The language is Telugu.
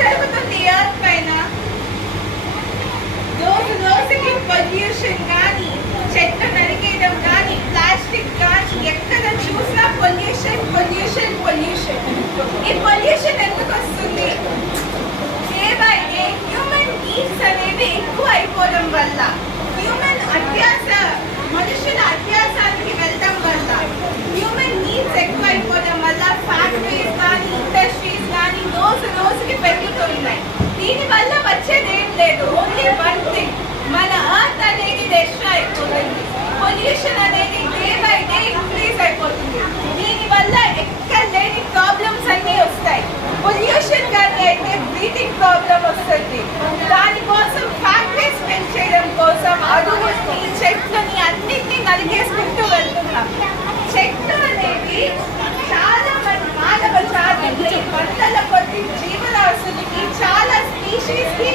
జరుగుతుంది ఎర్త్ పైన? రోజు రోజుకి పొల్యూషన్ కానీ, చెట్లు నరికేయడం కానీ, ప్లాస్టిక్ కానీ, ఎక్కడ చూసినా పొల్యూషన్ పొల్యూషన్ పొల్యూషన్. ఈ పొల్యూషన్ ఎందుకు వస్తుంది? Day by day human needs అనేది ఎక్కువ అయిపోవడం వల్ల, హ్యూమన్ అత్యాస, మనుషుల అత్యాసానికి వెళ్ళడం వల్ల, హ్యూమన్ నీడ్స్ ఎక్కువ అయిపోవడం వల్ల ఫ్యాక్టరీస్ కానీ, ఇండస్ట్రీస్ కానీ రోజు రోజుకి పెరుగుతున్నాయి. దీనివల్ల వచ్చేది ఏం లేదు, ఓన్లీ వన్ థింగ్, మన ఎర్త్ అనేది డెస్ట్రాయ్ అయిపోతుంది. పొల్యూషన్ అనేది డే బై డే ఇంక్రీజ్ అయిపోతుంది. దీనివల్ల ఎక్కడ లేని ప్రాబ్లమ్స్ అన్నీ వస్తాయి. పొల్యూషన్ కానీ అయితే బ్రీతింగ్ ప్రాబ్లం వస్తుంది. దానికోసం ఫ్యాక్టరీస్ పెంచేయడం కోసం అడవుల్ని, చెట్లని అన్నిటినీ నరికేసుకుంటూ వెళ్తున్నాం. చెట్లు అనేవి చాలా మంది మానవ జాతికి, వందల కొద్ది జీవరాశులకి, చాలా స్పీషీస్ కి